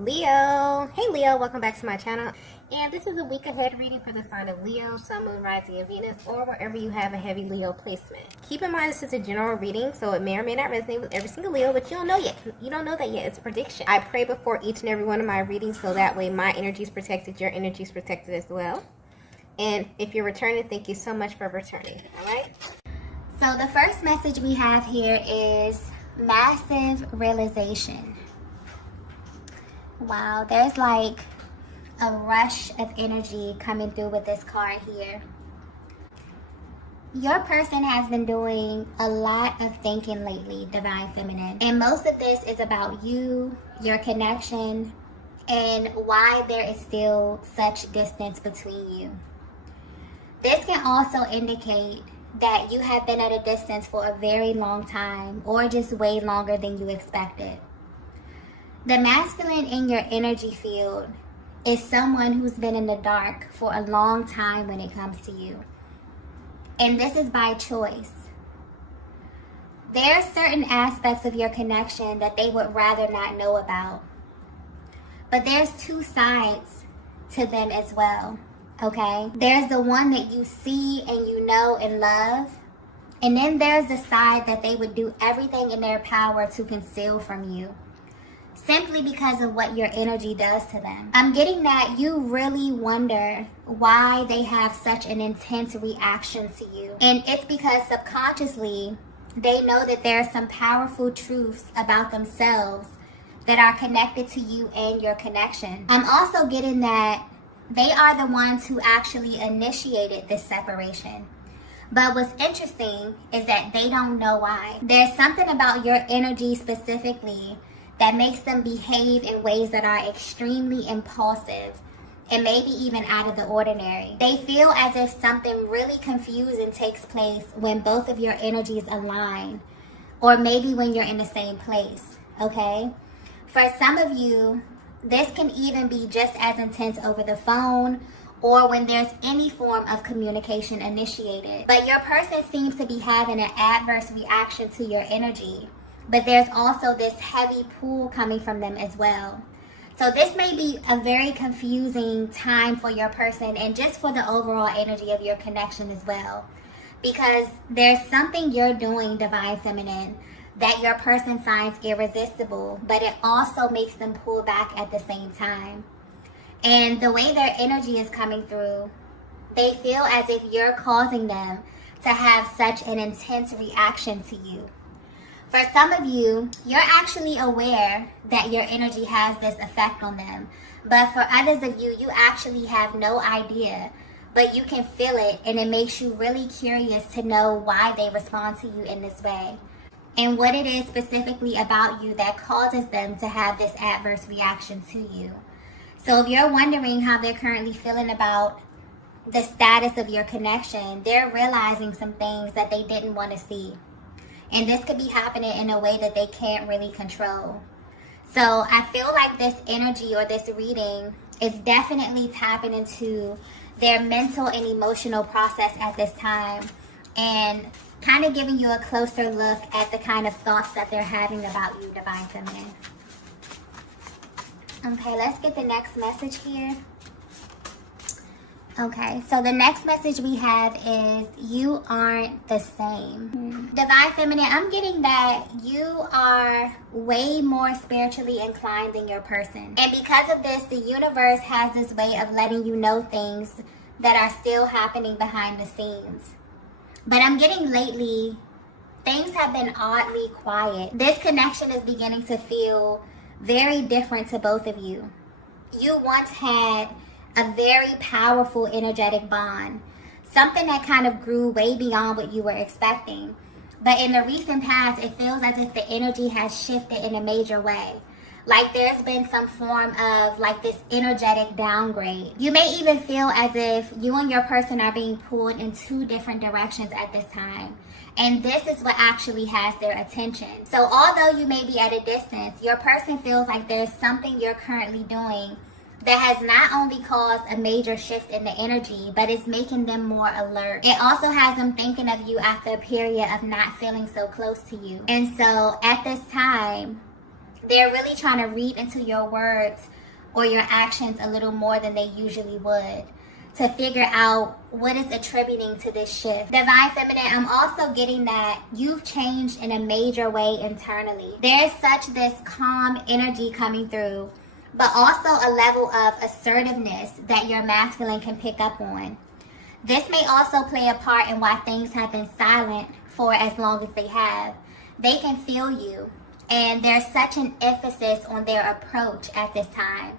Leo. Hey Leo, welcome back to my channel. And this is a week ahead reading for the sign of Leo, Sun, Moon, Rising, and Venus, or wherever you have a heavy Leo placement. Keep in mind this is a general reading, so it may or may not resonate with every single Leo, but you don't know yet. You don't know that yet. It's a prediction. I pray before each and every one of my readings, so that way my energy is protected, your energy is protected as well. And if you're returning, thank you so much for returning. All right? So the first message we have here is massive realization. Wow, there's like a rush of energy coming through with this card here. Your person has been doing a lot of thinking lately, Divine Feminine. And most of this is about you, your connection, and why there is still such distance between you. This can also indicate that you have been at a distance for a very long time, or just way longer than you expected. The masculine in your energy field is someone who's been in the dark for a long time when it comes to you. And this is by choice. There are certain aspects of your connection that they would rather not know about. But there's two sides to them as well, okay? There's the one that you see and you know and love. And then there's the side that they would do everything in their power to conceal from you, simply because of what your energy does to them. I'm getting that you really wonder why they have such an intense reaction to you. And it's because subconsciously, they know that there are some powerful truths about themselves that are connected to you and your connection. I'm also getting that they are the ones who actually initiated this separation. But what's interesting is that they don't know why. There's something about your energy specifically that makes them behave in ways that are extremely impulsive and maybe even out of the ordinary. They feel as if something really confusing takes place when both of your energies align, or maybe when you're in the same place, okay? For some of you, this can even be just as intense over the phone or when there's any form of communication initiated. But your person seems to be having an adverse reaction to your energy. But there's also this heavy pull coming from them as well. So this may be a very confusing time for your person and just for the overall energy of your connection as well. Because there's something you're doing, Divine Feminine, that your person finds irresistible, but it also makes them pull back at the same time. And the way their energy is coming through, they feel as if you're causing them to have such an intense reaction to you. For some of you, you're actually aware that your energy has this effect on them. But for others of you, you actually have no idea. But you can feel it, and it makes you really curious to know why they respond to you in this way. And what it is specifically about you that causes them to have this adverse reaction to you. So if you're wondering how they're currently feeling about the status of your connection, they're realizing some things that they didn't want to see. And this could be happening in a way that they can't really control. So I feel like this energy or this reading is definitely tapping into their mental and emotional process at this time. And kind of giving you a closer look at the kind of thoughts that they're having about you, Divine Feminine. Okay, let's get the next message here. Okay, so the next message we have is you aren't the same. Divine Feminine, I'm getting that you are way more spiritually inclined than your person. And because of this, the universe has this way of letting you know things that are still happening behind the scenes. But I'm getting lately, things have been oddly quiet. This connection is beginning to feel very different to both of you. You once had a very powerful energetic bond, something that kind of grew way beyond what you were expecting. But in the recent past, it feels as if the energy has shifted in a major way. Like there's been some form of like this energetic downgrade. You may even feel as if you and your person are being pulled in two different directions at this time. And this is what actually has their attention. So although you may be at a distance, your person feels like there's something you're currently doing that has not only caused a major shift in the energy, but it's making them more alert. It also has them thinking of you after a period of not feeling so close to you. And so at this time, They're really trying to read into your words or your actions a little more than they usually would to figure out what is attributing to this shift. Divine Feminine, I'm also getting that you've changed in a major way internally. There's such this calm energy coming through, but also a level of assertiveness that your masculine can pick up on. This may also play a part in why things have been silent for as long as they have. They can feel you, and there's such an emphasis on their approach at this time.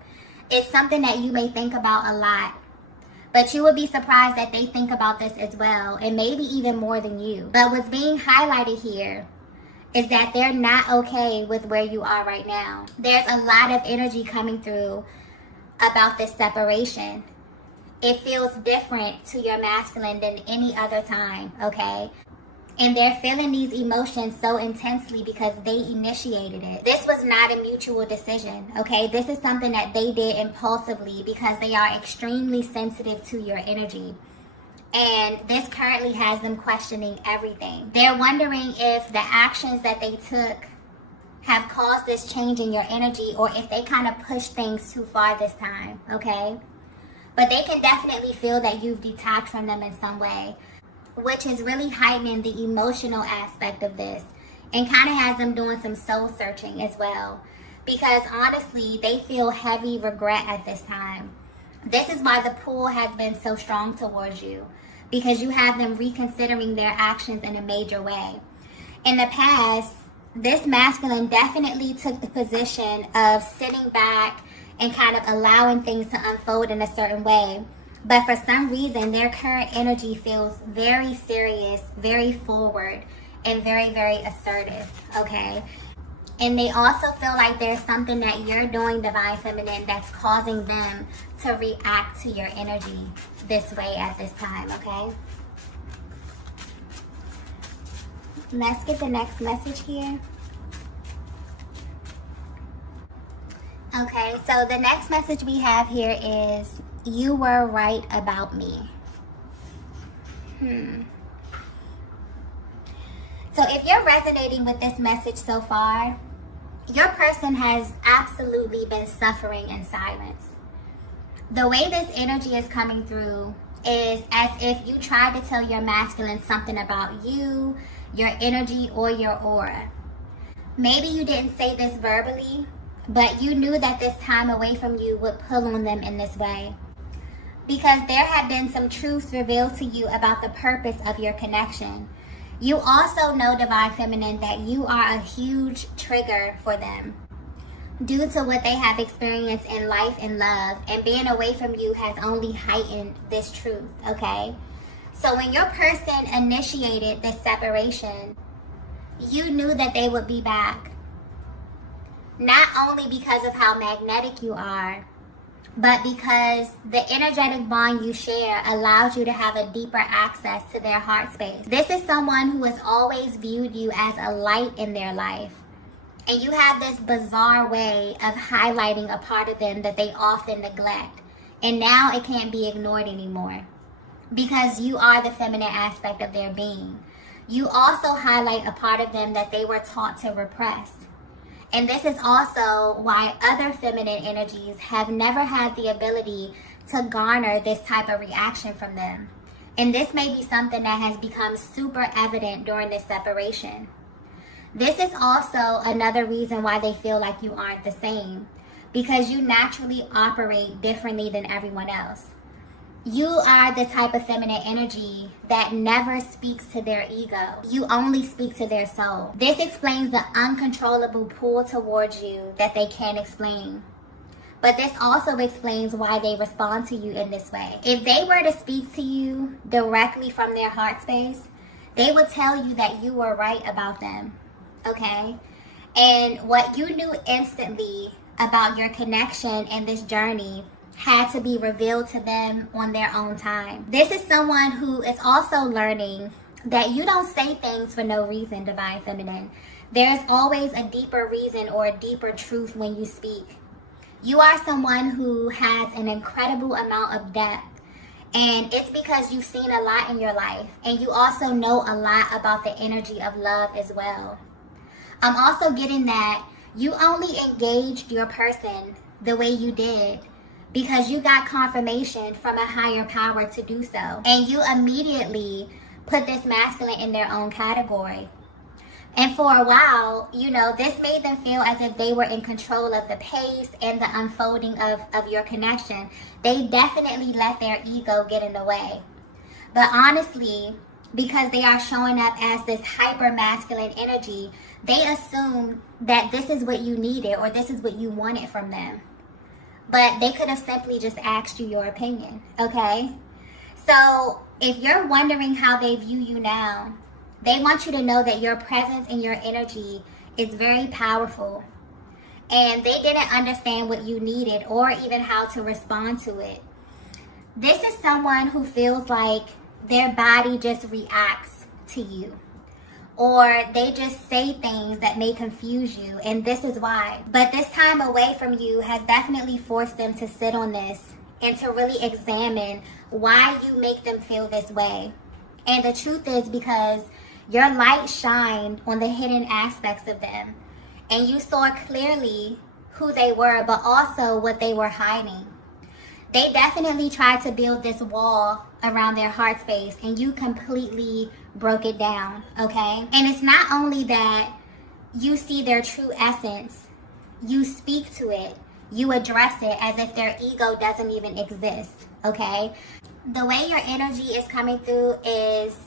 It's something that you may think about a lot, but you would be surprised that they think about this as well, and maybe even more than you. But what's being highlighted here is that they're not okay with where you are right now. There's a lot of energy coming through about this separation. It feels different to your masculine than any other time, okay? And they're feeling these emotions so intensely because they initiated it. This was not a mutual decision, okay? This is something that they did impulsively because they are extremely sensitive to your energy. And this currently has them questioning everything. They're wondering if the actions that they took have caused this change in your energy, or if they kind of pushed things too far this time, okay? But they can definitely feel that you've detached from them in some way, which is really heightening the emotional aspect of this and kind of has them doing some soul searching as well. Because honestly, they feel heavy regret at this time. This is why the pull has been so strong towards you, because you have them reconsidering their actions in a major way. In the past, this masculine definitely took the position of sitting back and kind of allowing things to unfold in a certain way. But for some reason, their current energy feels very serious, very forward, and very, very assertive, okay? And they also feel like there's something that you're doing, Divine Feminine, that's causing them to react to your energy this way at this time, okay? Let's get the next message here. Okay, so the next message we have here is, you were right about me. So if you're resonating with this message so far, your person has absolutely been suffering in silence. The way this energy is coming through is as if you tried to tell your masculine something about you, your energy, or your aura. Maybe you didn't say this verbally, but you knew that this time away from you would pull on them in this way. Because there have been some truths revealed to you about the purpose of your connection. You also know, Divine Feminine, that you are a huge trigger for them due to what they have experienced in life and love, and being away from you has only heightened this truth, okay? So when your person initiated this separation, you knew that they would be back. Not only because of how magnetic you are, but because the energetic bond you share allows you to have a deeper access to their heart space. This is someone who has always viewed you as a light in their life. And you have this bizarre way of highlighting a part of them that they often neglect. And now it can't be ignored anymore, because you are the feminine aspect of their being. You also highlight a part of them that they were taught to repress. And this is also why other feminine energies have never had the ability to garner this type of reaction from them. And this may be something that has become super evident during this separation. This is also another reason why they feel like you aren't the same, because you naturally operate differently than everyone else. You are the type of feminine energy that never speaks to their ego. You only speak to their soul. This explains the uncontrollable pull towards you that they can't explain. But this also explains why they respond to you in this way. If they were to speak to you directly from their heart space, they would tell you that you were right about them, okay? And what you knew instantly about your connection and this journey had to be revealed to them on their own time. This is someone who is also learning that you don't say things for no reason, Divine Feminine. There's always a deeper reason or a deeper truth when you speak. You are someone who has an incredible amount of depth, and it's because you've seen a lot in your life, and you also know a lot about the energy of love as well. I'm also getting that You only engaged your person the way you did because you got confirmation from a higher power to do so. And you immediately put this masculine in their own category. And for a while, you know, this made them feel as if they were in control of the pace and the unfolding of your connection. They definitely let their ego get in the way. But honestly, because they are showing up as this hyper masculine energy, they assume that this is what you needed or this is what you wanted from them. But they could have simply just asked you your opinion, okay? So if you're wondering how they view you now, they want you to know that your presence and your energy is very powerful. And they didn't understand what you needed or even how to respond to it. This is someone who feels like their body just reacts to you. Or they just say things that may confuse you, and this is why. But this time away from you has definitely forced them to sit on this and to really examine why you make them feel this way. And the truth is because your light shined on the hidden aspects of them, and you saw clearly who they were, but also what they were hiding. They definitely tried to build this wall around their heart space, and you completely broke it down, okay? And it's not only that you see their true essence, you speak to it, you address it as if their ego doesn't even exist, okay? The way your energy is coming through is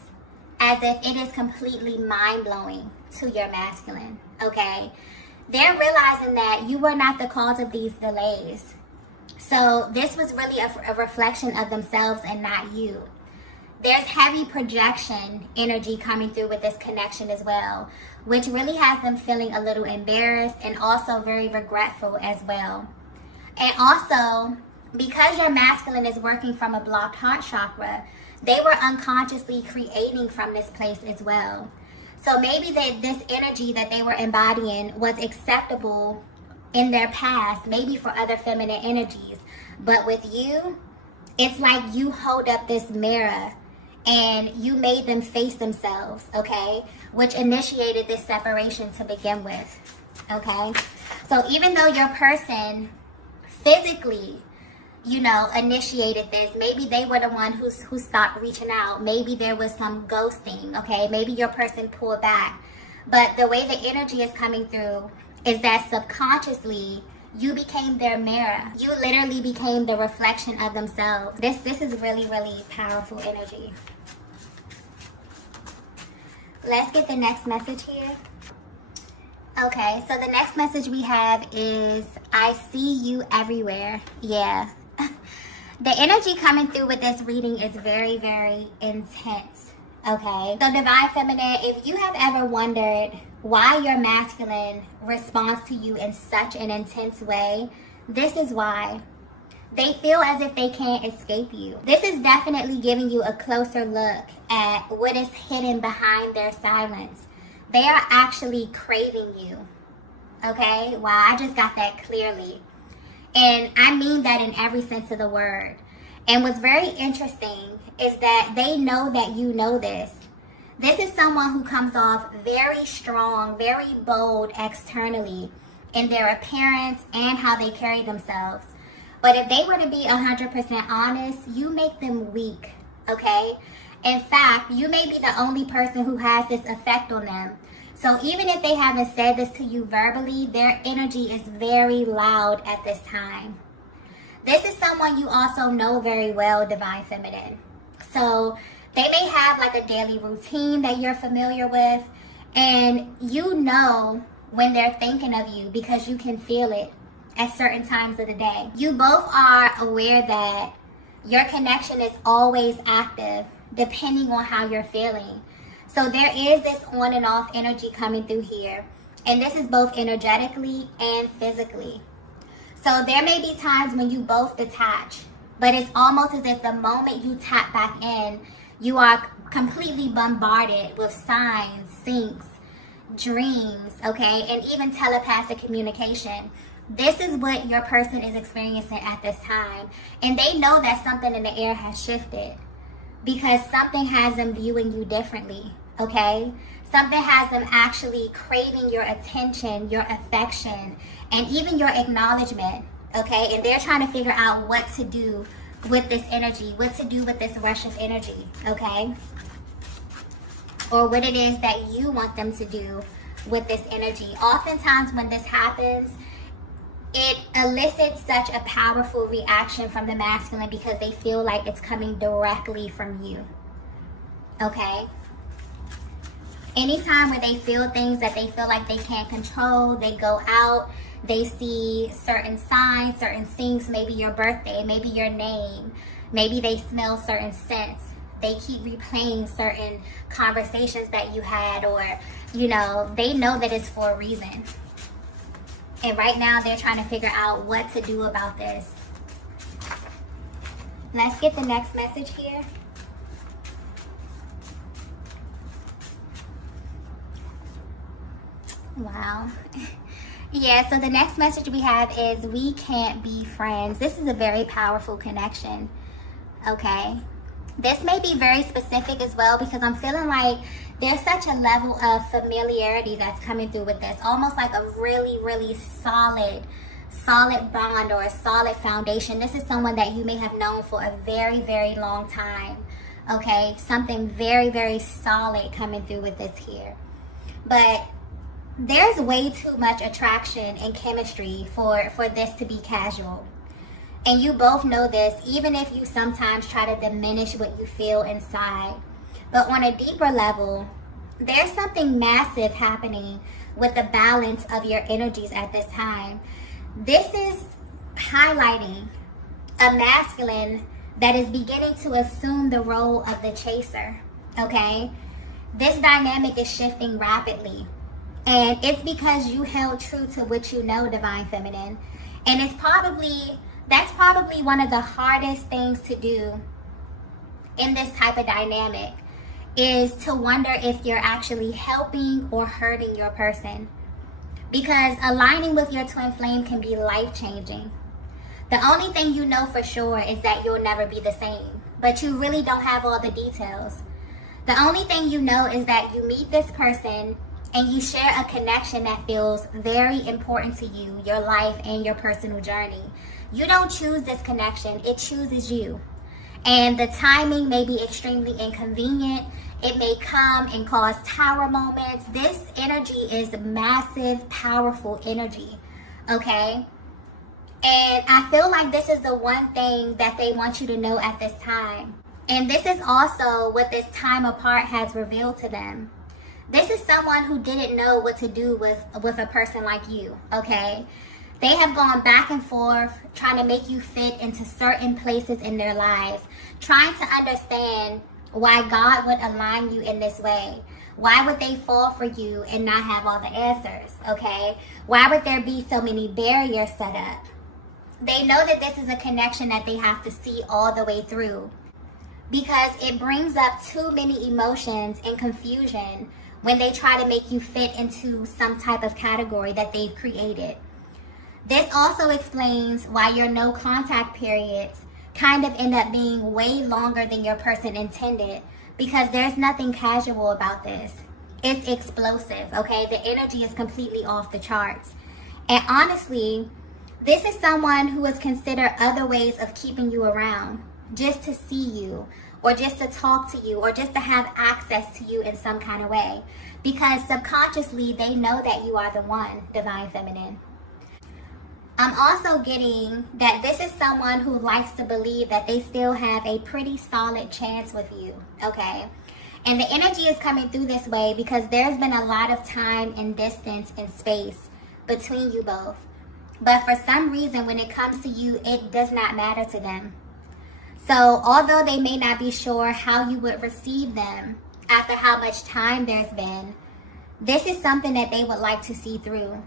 as if it is completely mind-blowing to your masculine, okay? They're realizing that you were not the cause of these delays. So this was really a reflection of themselves and not you. There's heavy projection energy coming through with this connection as well, which really has them feeling a little embarrassed and also very regretful as well. And also, because your masculine is working from a blocked heart chakra, they were unconsciously creating from this place as well. So maybe this energy that they were embodying was acceptable in their past, maybe for other feminine energies. But with you, it's like you hold up this mirror and you made them face themselves, okay? Which initiated this separation to begin with, okay? So even though your person physically, you know, initiated this, maybe they were the one who stopped reaching out. Maybe there was some ghosting, okay? Maybe your person pulled back. But the way the energy is coming through is that subconsciously, you became their mirror. You literally became the reflection of themselves. This is really, really powerful energy. Let's get the next message here. Okay, so the next message we have is, I see you everywhere. Yeah. The energy coming through with this reading is very, very intense. Okay, so Divine Feminine, if you have ever wondered why your masculine responds to you in such an intense way, this is why. They feel as if they can't escape you. This is definitely giving you a closer look at what is hidden behind their silence. They are actually craving you. Okay, wow, I just got that clearly. And I mean that in every sense of the word. And what's very interesting is that they know that you know this. This is someone who comes off very strong, very bold externally in their appearance and how they carry themselves. But if they were to be 100% honest, you make them weak, okay? In fact, you may be the only person who has this effect on them. So even if they haven't said this to you verbally, their energy is very loud at this time. This is someone you also know very well, Divine Feminine. So they may have like a daily routine that you're familiar with, and you know when they're thinking of you because you can feel it at certain times of the day. You both are aware that your connection is always active depending on how you're feeling. So there is this on and off energy coming through here, and this is both energetically and physically. So there may be times when you both detach, but it's almost as if the moment you tap back in, you are completely bombarded with signs, syncs, dreams, okay, and even telepathic communication. This is what your person is experiencing at this time. And they know that something in the air has shifted because something has them viewing you differently, okay? Something has them actually craving your attention, your affection, and even your acknowledgement, okay? And they're trying to figure out what to do with this energy, what to do with this rush of energy, okay? Or what it is that you want them to do with this energy. Oftentimes when this happens, it elicits such a powerful reaction from the masculine because they feel like it's coming directly from you, okay? Anytime where they feel things that they feel like they can't control, they go out, they see certain signs, certain things, maybe your birthday, maybe your name, maybe they smell certain scents. They keep replaying certain conversations that you had, or, you know, they know that it's for a reason. And right now they're trying to figure out what to do about this. Let's get the next message here. Wow. Yeah, so the next message we have is we can't be friends. This is a very powerful connection, okay? This may be very specific as well because I'm feeling like there's such a level of familiarity that's coming through with this. Almost like a really, really solid bond or a solid foundation. This is someone that you may have known for a very, very long time, okay? Something very, very solid coming through with this here. But there's way too much attraction and chemistry for this to be casual. And you both know this, even if you sometimes try to diminish what you feel inside. But on a deeper level, there's something massive happening with the balance of your energies at this time. This is highlighting a masculine that is beginning to assume the role of the chaser, okay? This dynamic is shifting rapidly. And it's because you held true to what you know, Divine Feminine. And that's probably one of the hardest things to do in this type of dynamic, is to wonder if you're actually helping or hurting your person. Because aligning with your twin flame can be life-changing. The only thing you know for sure is that you'll never be the same, but you really don't have all the details. The only thing you know is that you meet this person and you share a connection that feels very important to you, your life and your personal journey. You don't choose this connection, it chooses you. And the timing may be extremely inconvenient. It may come and cause tower moments. This energy is massive, powerful energy, okay? And I feel like this is the one thing that they want you to know at this time. And this is also what this time apart has revealed to them. This is someone who didn't know what to do with a person like you, okay? They have gone back and forth trying to make you fit into certain places in their lives, trying to understand why God would align you in this way. Why would they fall for you and not have all the answers, okay? Why would there be so many barriers set up? They know that this is a connection that they have to see all the way through, because it brings up too many emotions and confusion when they try to make you fit into some type of category that they've created. This also explains why your no contact periods kind of end up being way longer than your person intended, because there's nothing casual about this. It's explosive, okay? The energy is completely off the charts. And honestly, this is someone who has considered other ways of keeping you around, just to see you, or just to talk to you, or just to have access to you in some kind of way. Because subconsciously, they know that you are the one, Divine Feminine. I'm also getting that this is someone who likes to believe that they still have a pretty solid chance with you, okay? And the energy is coming through this way because there's been a lot of time and distance and space between you both. But for some reason, when it comes to you, it does not matter to them. So although they may not be sure how you would receive them after how much time there's been, this is something that they would like to see through.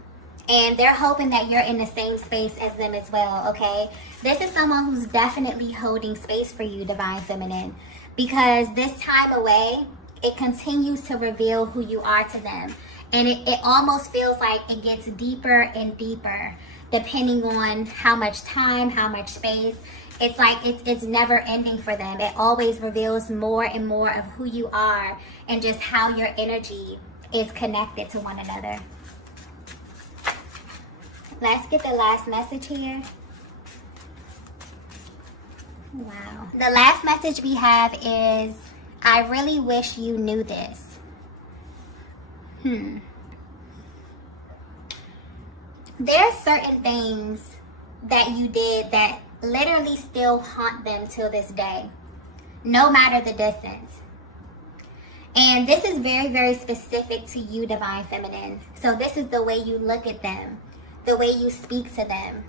And they're hoping that you're in the same space as them as well, okay? This is someone who's definitely holding space for you, Divine Feminine. Because this time away, it continues to reveal who you are to them. And it almost feels like it gets deeper and deeper. depending on how much time, how much space. It's like it's never ending for them. It always reveals more and more of who you are and just how your energy is connected to one another. Let's get the last message here. Wow. The last message we have is, I really wish you knew this. There's certain things that you did that literally still haunt them till this day, no matter the distance. And this is very, very specific to you, Divine Feminine. So this is the way you look at them, the way you speak to them.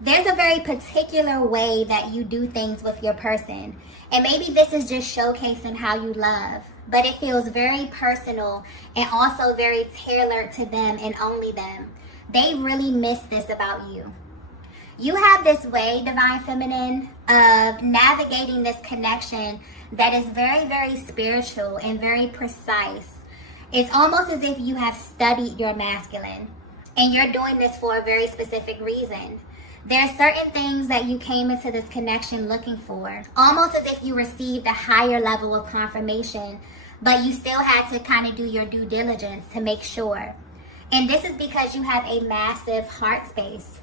There's a very particular way that you do things with your person. And maybe this is just showcasing how you love, but it feels very personal and also very tailored to them and only them. They really miss this about you. You have this way, Divine Feminine, of navigating this connection that is very, very spiritual and very precise. It's almost as if you have studied your masculine, and you're doing this for a very specific reason. There are certain things that you came into this connection looking for, almost as if you received a higher level of confirmation, but you still had to kind of do your due diligence to make sure. And this is because you have a massive heart space.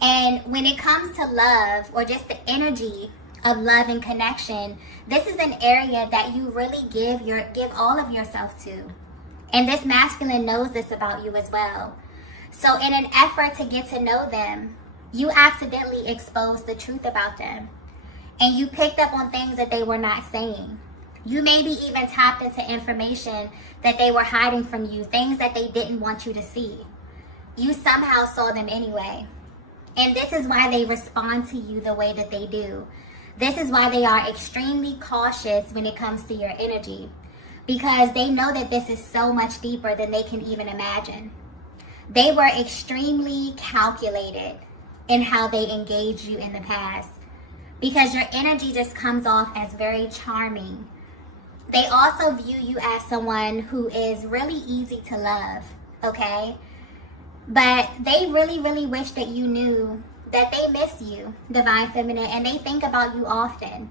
And when it comes to love, or just the energy of love and connection, this is an area that you really give all of yourself to. And this masculine knows this about you as well. So in an effort to get to know them, you accidentally exposed the truth about them. And you picked up on things that they were not saying. You maybe even tapped into information that they were hiding from you, things that they didn't want you to see. You somehow saw them anyway. And this is why they respond to you the way that they do. This is why they are extremely cautious when it comes to your energy, because they know that this is so much deeper than they can even imagine. They were extremely calculated in how they engaged you in the past, because your energy just comes off as very charming. They also view you as someone who is really easy to love, okay? But they really, really wish that you knew that they miss you, Divine Feminine, and they think about you often.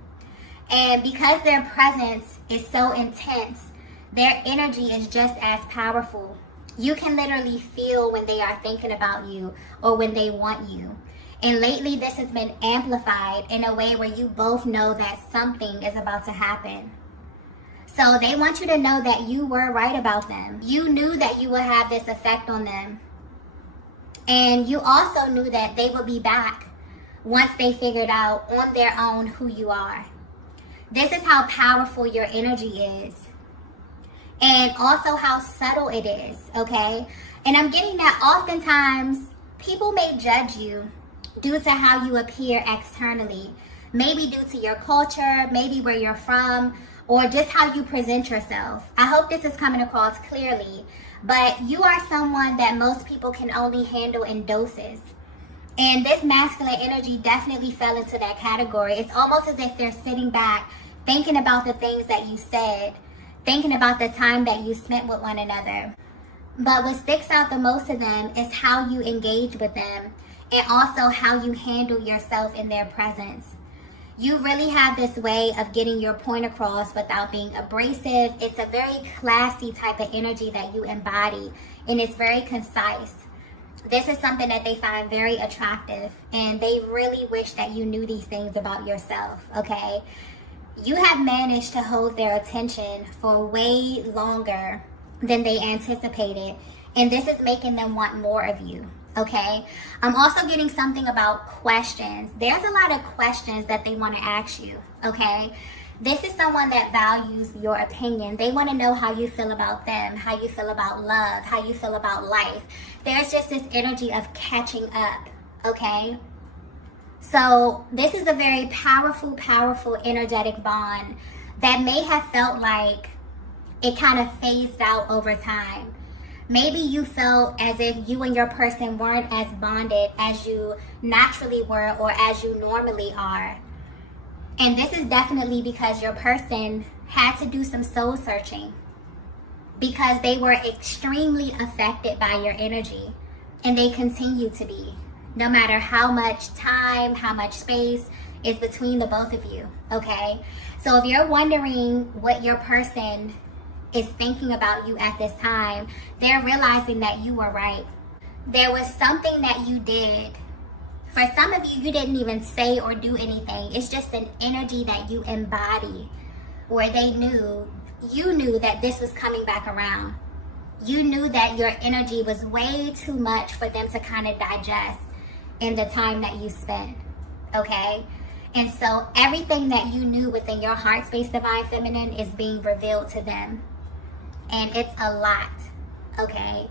And because their presence is so intense, their energy is just as powerful. You can literally feel when they are thinking about you or when they want you. And lately this has been amplified in a way where you both know that something is about to happen. So they want you to know that you were right about them. You knew that you would have this effect on them. And you also knew that they would be back once they figured out on their own who you are. This is how powerful your energy is. And also how subtle it is, okay? And I'm getting that oftentimes people may judge you due to how you appear externally. Maybe due to your culture, maybe where you're from, or just how you present yourself. I hope this is coming across clearly. But you are someone that most people can only handle in doses. And this masculine energy definitely fell into that category. It's almost as if they're sitting back, thinking about the things that you said, thinking about the time that you spent with one another. But what sticks out the most to them is how you engage with them, and also how you handle yourself in their presence. You really have this way of getting your point across without being abrasive. It's a very classy type of energy that you embody, and it's very concise. This is something that they find very attractive, and they really wish that you knew these things about yourself, okay? You have managed to hold their attention for way longer than they anticipated, and this is making them want more of you. Okay, I'm also getting something about questions. There's a lot of questions that they want to ask you, okay? This is someone that values your opinion. They want to know how you feel about them, how you feel about love, how you feel about life. There's just this energy of catching up, okay? So this is a very powerful, powerful energetic bond that may have felt like it kind of phased out over time. Maybe you felt as if you and your person weren't as bonded as you naturally were or as you normally are. And this is definitely because your person had to do some soul searching, because they were extremely affected by your energy, and they continue to be. no matter how much time, how much space is between the both of you, okay? So if you're wondering what your person is thinking about you at this time, they're realizing that you were right. There was something that you did. For some of you, you didn't even say or do anything. It's just an energy that you embody, where you knew that this was coming back around. You knew that your energy was way too much for them to kind of digest in the time that you spent, okay? And so everything that you knew within your heart space, Divine Feminine, is being revealed to them. And it's a lot, okay?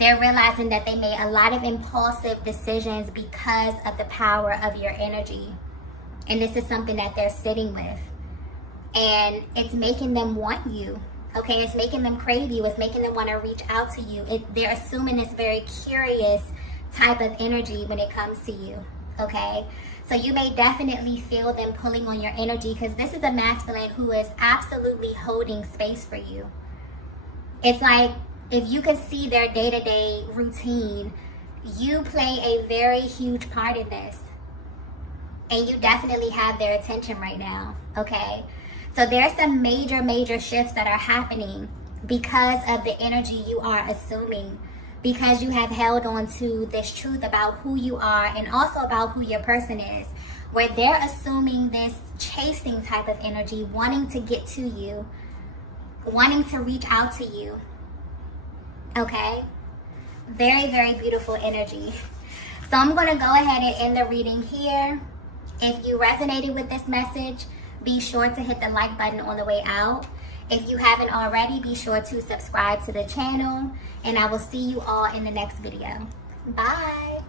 They're realizing that they made a lot of impulsive decisions because of the power of your energy. And this is something that they're sitting with. And it's making them want you, okay? It's making them crave you. It's making them want to reach out to you. They're assuming this very curious type of energy when it comes to you, okay? So you may definitely feel them pulling on your energy, because this is a masculine who is absolutely holding space for you. It's like, if you could see their day-to-day routine, you play a very huge part in this. And you definitely have their attention right now, okay? So there's some major shifts that are happening because of the energy you are assuming, because you have held on to this truth about who you are and also about who your person is, where they're assuming this chasing type of energy, wanting to get to you, wanting to reach out to you, okay? Very beautiful energy. So I'm going to go ahead and end the reading here. If you resonated with this message, be sure to hit the like button on the way out. If you haven't already, be sure to subscribe to the channel, and I will see you all in the next video. Bye.